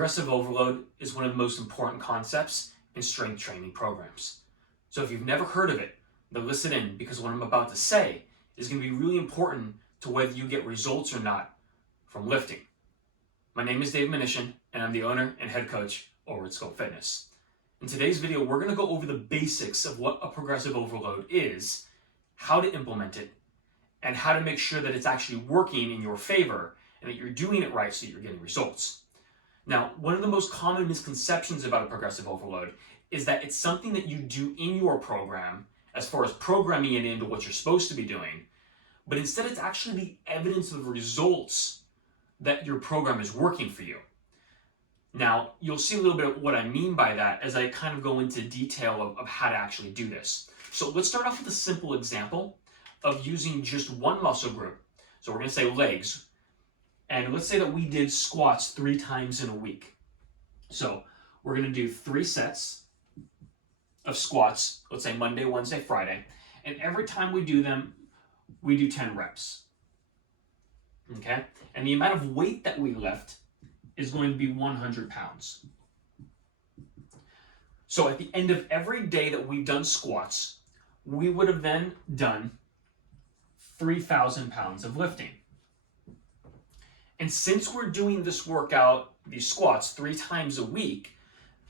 Progressive overload is one of the most important concepts in strength training programs. So if you've never heard of it, then listen in, because what I'm about to say is going to be really important to whether you get results or not from lifting. My name is Dave Minishin, and I'm the owner and head coach over at Scope Fitness. In today's video, we're going to go over the basics of what a progressive overload is, how to implement it, and how to make sure that it's actually working in your favor and that you're doing it right so that you're getting results. Now, one of the most common misconceptions about a progressive overload is that it's something that you do in your program as far as programming it into what you're supposed to be doing, but instead it's actually the evidence of results that your program is working for you. Now, you'll see a little bit of what I mean by that as I kind of go into detail of how to actually do this. So let's start off with a simple example of using just one muscle group. So we're going to say legs. And let's say that we did squats 3 times in a week. So we're going to do 3 sets of squats, let's say Monday, Wednesday, Friday. And every time we do them, we do 10 reps. Okay? And the amount of weight that we lift is going to be 100 pounds. So at the end of every day that we've done squats, we would have then done 3,000 pounds of lifting. And since we're doing this workout, these squats 3 times a week,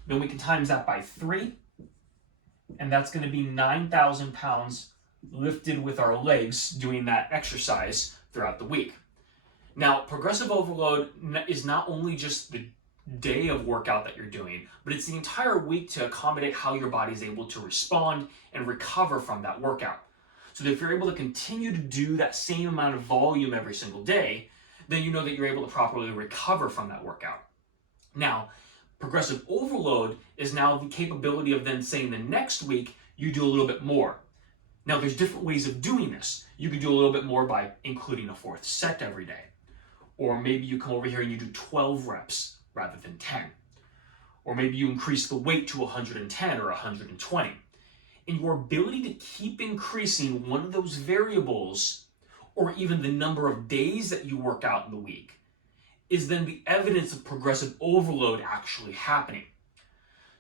then we can times that by 3, and that's going to be 9,000 pounds lifted with our legs doing that exercise throughout the week. Now, progressive overload is not only just the day of workout that you're doing, but it's the entire week to accommodate how your body is able to respond and recover from that workout. So that if you're able to continue to do that same amount of volume every single day, then you know that you're able to properly recover from that workout. Now, progressive overload is now the capability of then saying the next week you do a little bit more. Now, there's different ways of doing this. You could do a little bit more by including a 4th set every day. Or maybe you come over here and you do 12 reps rather than 10. Or maybe you increase the weight to 110 or 120. And your ability to keep increasing one of those variables, or even the number of days that you work out in the week, is then the evidence of progressive overload actually happening.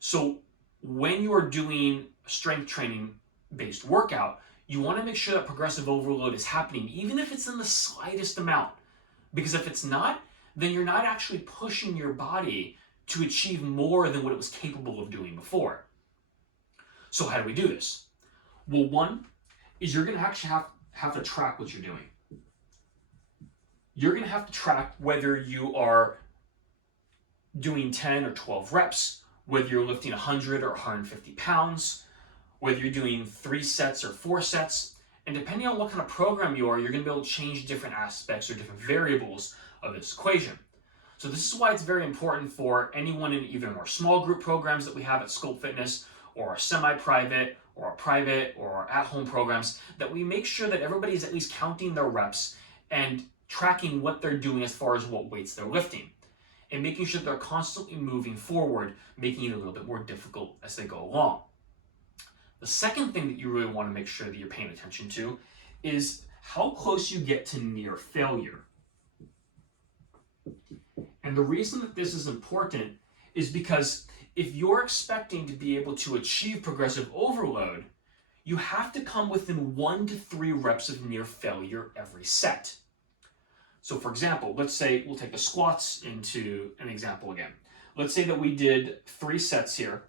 So when you are doing strength training based workout, you want to make sure that progressive overload is happening, even if it's in the slightest amount. Because if it's not, then you're not actually pushing your body to achieve more than what it was capable of doing before. So how do we do this? Well, one is you're going to actually have to track what you're doing. You're going to have to track whether you are doing 10 or 12 reps, whether you're lifting 100 or 150 pounds, whether you're doing 3 sets or 4 sets. And depending on what kind of program you are, you're going to be able to change different aspects or different variables of this equation. So this is why it's very important for anyone in either our small group programs that we have at Scope Fitness, or our semi-private, or our private, or our at-home programs, that we make sure that everybody is at least counting their reps and tracking what they're doing as far as what weights they're lifting, and making sure they're constantly moving forward, making it a little bit more difficult as they go along. The second thing that you really want to make sure that you're paying attention to is how close you get to near failure. And the reason that this is important is because if you're expecting to be able to achieve progressive overload, you have to come within 1 to 3 reps of near failure every set. So for example, let's say we'll take the squats into an example again. Let's say that we did 3 sets here,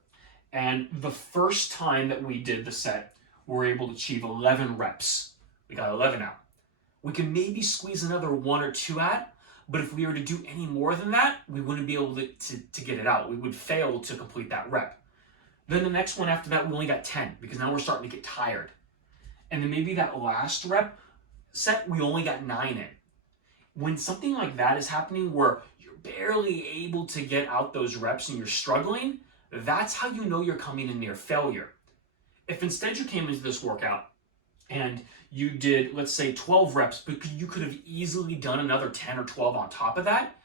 and the first time that we did the set, we were able to achieve 11 reps. We got 11 out. We can maybe squeeze another 1 or 2 out, but if we were to do any more than that, we wouldn't be able to get it out. We would fail to complete that rep. Then the next one after that, we only got 10, because now we're starting to get tired. And then maybe that last rep set, we only got 9 in. When something like that is happening where you're barely able to get out those reps and you're struggling, that's how you know you're coming in near failure. If instead you came into this workout and you did, let's say, 12 reps, but you could have easily done another 10 or 12 on top of that,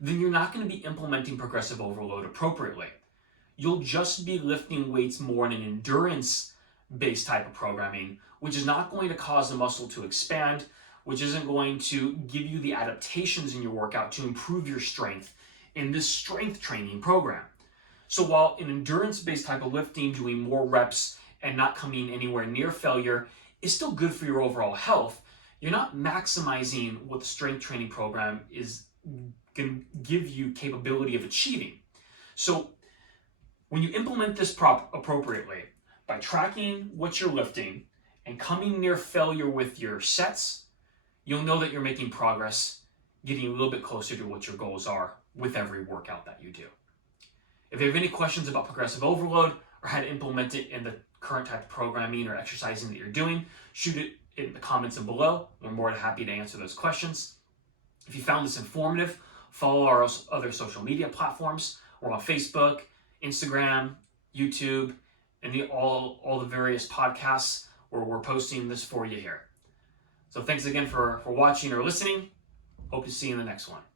then you're not going to be implementing progressive overload appropriately. You'll just be lifting weights more in an endurance-based type of programming, which is not going to cause the muscle to expand, which isn't going to give you the adaptations in your workout to improve your strength in this strength training program. So while an endurance-based type of lifting, doing more reps and not coming anywhere near failure is still good for your overall health, you're not maximizing what the strength training program is going to give you capability of achieving. So when you implement this appropriately, by tracking what you're lifting and coming near failure with your sets, you'll know that you're making progress, getting a little bit closer to what your goals are with every workout that you do. If you have any questions about progressive overload or how to implement it in the current type of programming or exercising that you're doing, shoot it in the comments below. We're more than happy to answer those questions. If you found this informative, follow our other social media platforms. We're on Facebook, Instagram, YouTube, and all the various podcasts where we're posting this for you here. So thanks again for watching or listening. Hope to see you in the next one.